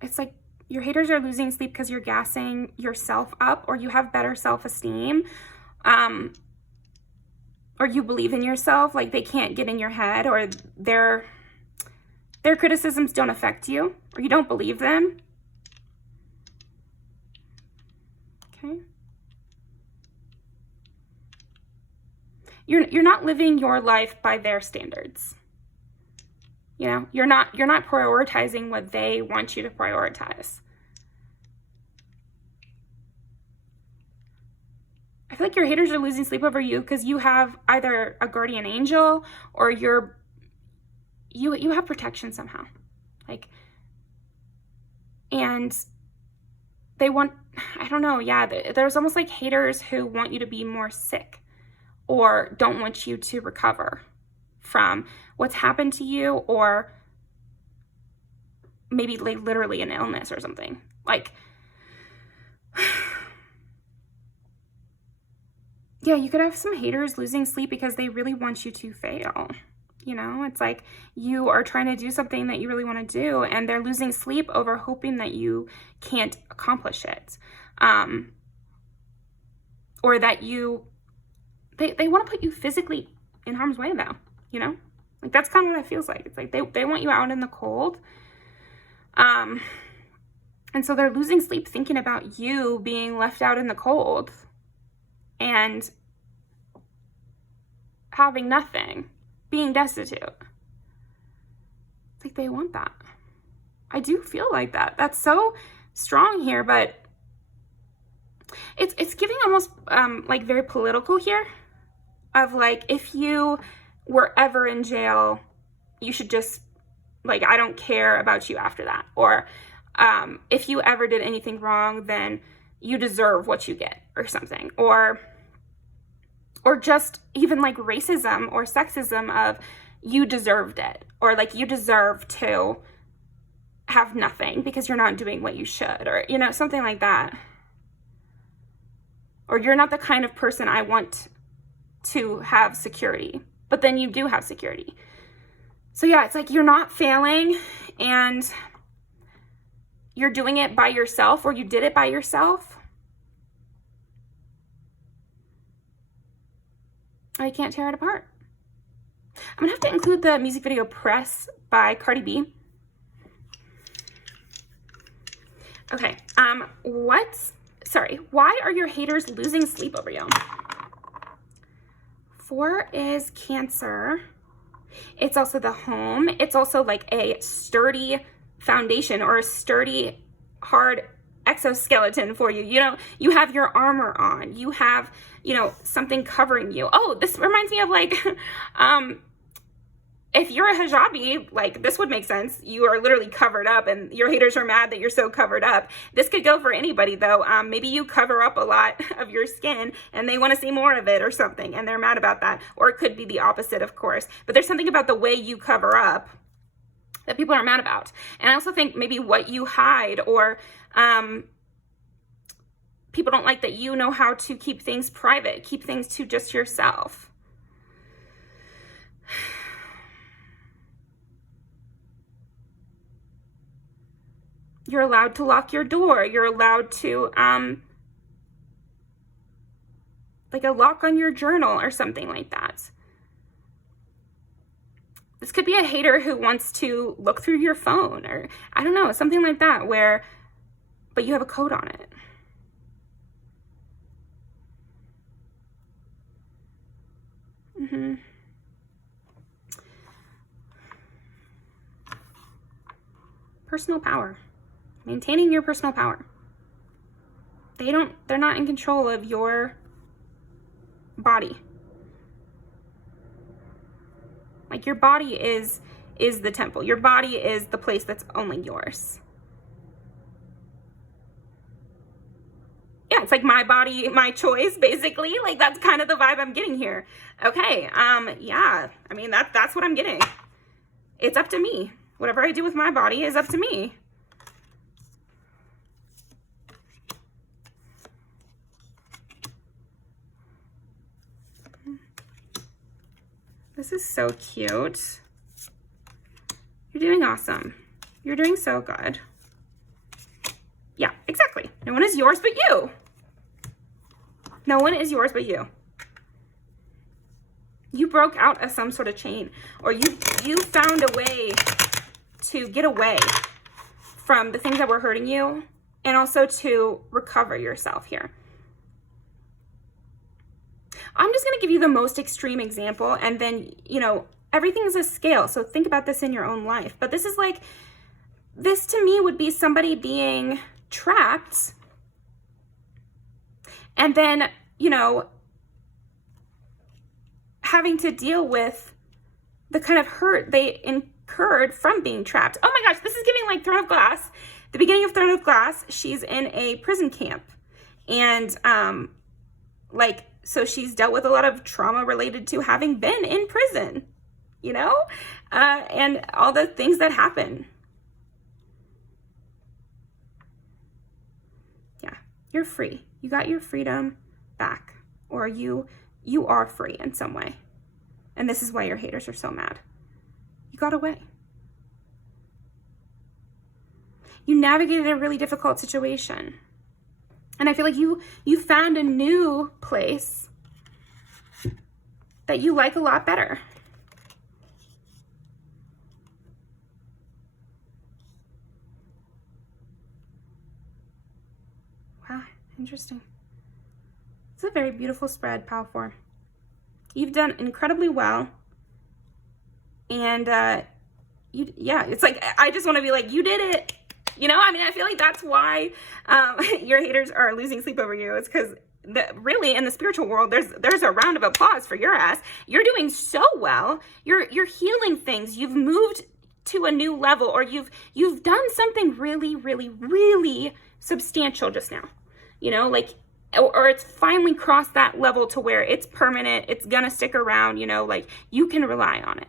it's like your haters are losing sleep because you're gassing yourself up, or you have better self-esteem, or you believe in yourself, like they can't get in your head, or their criticisms don't affect you, or you don't believe them. Okay. You're not living your life by their standards. You know, you're not prioritizing what they want you to prioritize. I feel like your haters are losing sleep over you because you have either a guardian angel, or you have protection somehow. Like, and they want, I don't know, yeah, there's almost like haters who want you to be more sick, or don't want you to recover from what's happened to you, or maybe like literally an illness or something. Like, yeah, you could have some haters losing sleep because they really want you to fail. You know, it's like you are trying to do something that you really want to do, and they're losing sleep over hoping that you can't accomplish it. Or that they want to put you physically in harm's way though, you know? Like that's kind of what it feels like. It's like they want you out in the cold. And so they're losing sleep thinking about you being left out in the cold and having nothing, being destitute. It's like they want that. I do feel like that. That's so strong here, but it's giving almost like very political here, of like, if you were ever in jail, you should just, like, I don't care about you after that. Or if you ever did anything wrong, then you deserve what you get, or something. Or just even like racism or sexism of you deserved it, or like you deserve to have nothing because you're not doing what you should, or, you know, something like that. Or you're not the kind of person I want to have security, but then you do have security. So yeah, it's like you're not failing, and you're doing it by yourself, or you did it by yourself. I can't tear it apart. I'm gonna have to include the music video Press by Cardi B. Okay, why are your haters losing sleep over you? 4 is Cancer. It's also the home. It's also like a sturdy foundation, or a sturdy, hard exoskeleton for you. You know, you have your armor on. You have, you know, something covering you. Oh, this reminds me of like, if you're a hijabi, like this would make sense. You are literally covered up, and your haters are mad that you're so covered up. This could go for anybody though. Maybe you cover up a lot of your skin and they want to see more of it or something, and they're mad about that. Or it could be the opposite, of course. But there's something about the way you cover up that people are mad about. And I also think maybe what you hide, or people don't like that you know how to keep things private, keep things to just yourself. You're allowed to lock your door. You're allowed to, like a lock on your journal or something like that. This could be a hater who wants to look through your phone, or I don't know, something like that, but you have a code on it. Personal power. Maintaining your personal power. They're not in control of your body. Like, your body is the temple. Your body is the place that's only yours. Yeah, it's like my body, my choice, basically. Like, that's kind of the vibe I'm getting here. Okay, yeah, I mean, that's what I'm getting. It's up to me. Whatever I do with my body is up to me. This is so cute. You're doing awesome. You're doing so good. Yeah, exactly. No one is yours but you. No one is yours but you. You broke out of some sort of chain, or you found a way to get away from the things that were hurting you, and also to recover yourself here. I'm just going to give you the most extreme example, and then, you know, everything is a scale. So think about this in your own life. But this is like, this to me would be somebody being trapped, and then, you know, having to deal with the kind of hurt they incurred from being trapped. Oh my gosh, this is giving like Throne of Glass. The beginning of Throne of Glass, she's in a prison camp. And like, so she's dealt with a lot of trauma related to having been in prison, you know, and all the things that happen. Yeah, you're free. You got your freedom back, or you are free in some way. And this is why your haters are so mad. You got away. You navigated a really difficult situation. And I feel like you found a new place that you like a lot better. Wow, interesting. It's a very beautiful spread, Pile 4. You've done incredibly well. And yeah, it's like, I just want to be like, you did it. You know, I mean, I feel like that's why your haters are losing sleep over you. It's because really in the spiritual world, there's a round of applause for your ass. You're doing so well. You're healing things. You've moved to a new level, or you've done something really, really, really substantial just now. You know, like, or it's finally crossed that level to where it's permanent. It's gonna stick around. You know, like, you can rely on it.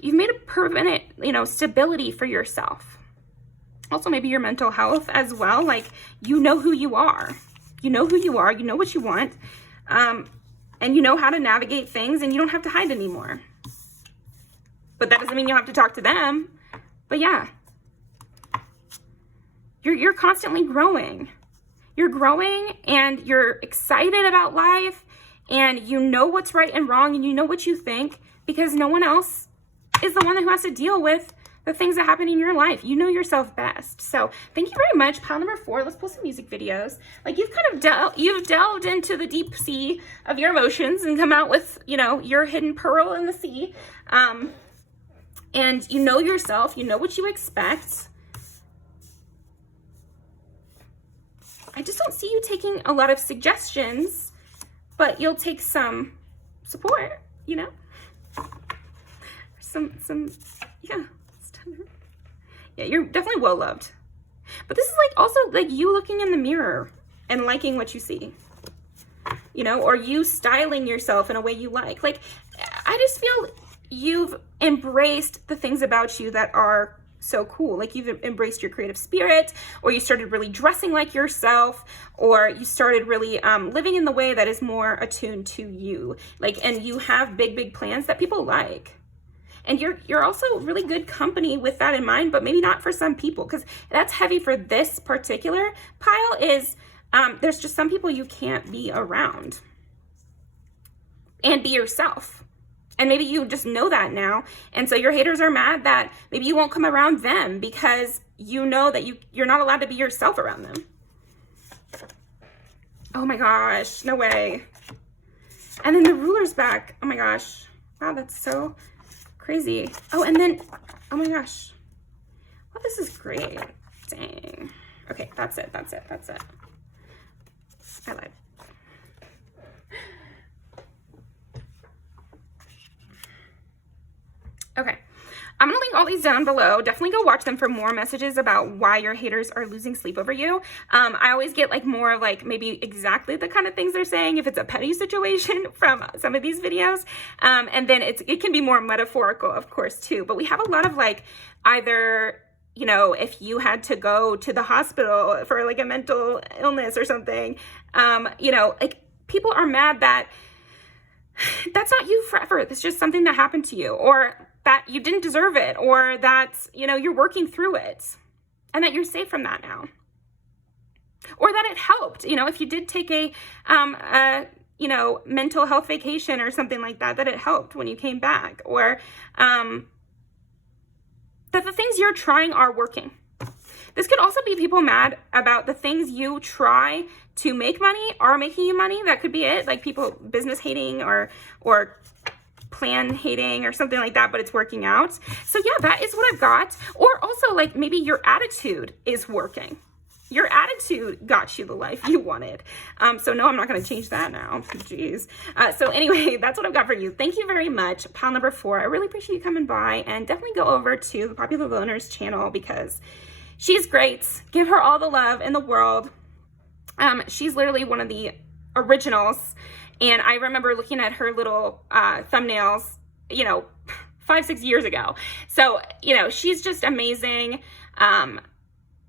You've made a permanent, you know, stability for yourself. Also, maybe your mental health as well. Like, you know who you are. You know who you are. You know what you want. And you know how to navigate things, and you don't have to hide anymore. But that doesn't mean you have to talk to them. But yeah. You're constantly growing. You're growing, and you're excited about life, and you know what's right and wrong, and you know what you think, because no one else is the one who has to deal with the things that happen in your life. You know yourself best. So thank you very much. Pile number 4, let's pull some music videos. Like, you've kind of delved into the deep sea of your emotions and come out with, you know, your hidden pearl in the sea. And you know yourself, you know what you expect. I just don't see you taking a lot of suggestions, but you'll take some support, you know? Yeah. Yeah, you're definitely well loved. But this is like also like you looking in the mirror and liking what you see, you know, or you styling yourself in a way you like. Like, I just feel you've embraced the things about you that are so cool. Like, you've embraced your creative spirit, or you started really dressing like yourself, or you started really living in the way that is more attuned to you. Like, and you have big plans that people like. And you're also really good company with that in mind, but maybe not for some people, because that's heavy for this particular pile. Is there's just some people you can't be around and be yourself. And maybe you just know that now. And so your haters are mad that maybe you won't come around them, because you know that you're not allowed to be yourself around them. Oh my gosh, no way. And then the ruler's back. Oh my gosh. Wow, that's so crazy. Oh, and then, oh my gosh. Well, this is great. Dang. Okay, that's it. That's it. That's it. I lied. Okay. I'm going to link all these down below. Definitely go watch them for more messages about why your haters are losing sleep over you. I always get like more of like maybe exactly the kind of things they're saying if it's a petty situation from some of these videos. And then it can be more metaphorical, of course, too. But we have a lot of like either, you know, if you had to go to the hospital for like a mental illness or something, you know, like people are mad that that's not you forever. It's just something that happened to you, or that you didn't deserve it, or that, you know, you're working through it and that you're safe from that now, or that it helped, you know, if you did take a you know, mental health vacation or something like that, that it helped when you came back, or that the things you're trying are working. This could also be people mad about the things you try to make money are making you money. That could be it. Like people business hating or plan hating or something like that, but it's working out. So yeah, that is what I've got. Or also like maybe your attitude is working. Your attitude got you the life you wanted. So no, I'm not going to change that now. Jeez. So anyway, that's what I've got for you. Thank you very much. Pile number 4. I really appreciate you coming by, and definitely go over to the Popular Loners channel because she's great. Give her all the love in the world. She's literally one of the originals. And I remember looking at her little thumbnails, you know, 5-6 years ago. So, you know, she's just amazing.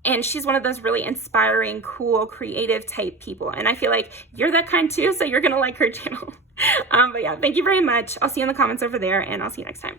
And she's one of those really inspiring, cool, creative type people. And I feel like you're that kind too, so you're going to like her channel. But yeah, thank you very much. I'll see you in the comments over there, and I'll see you next time.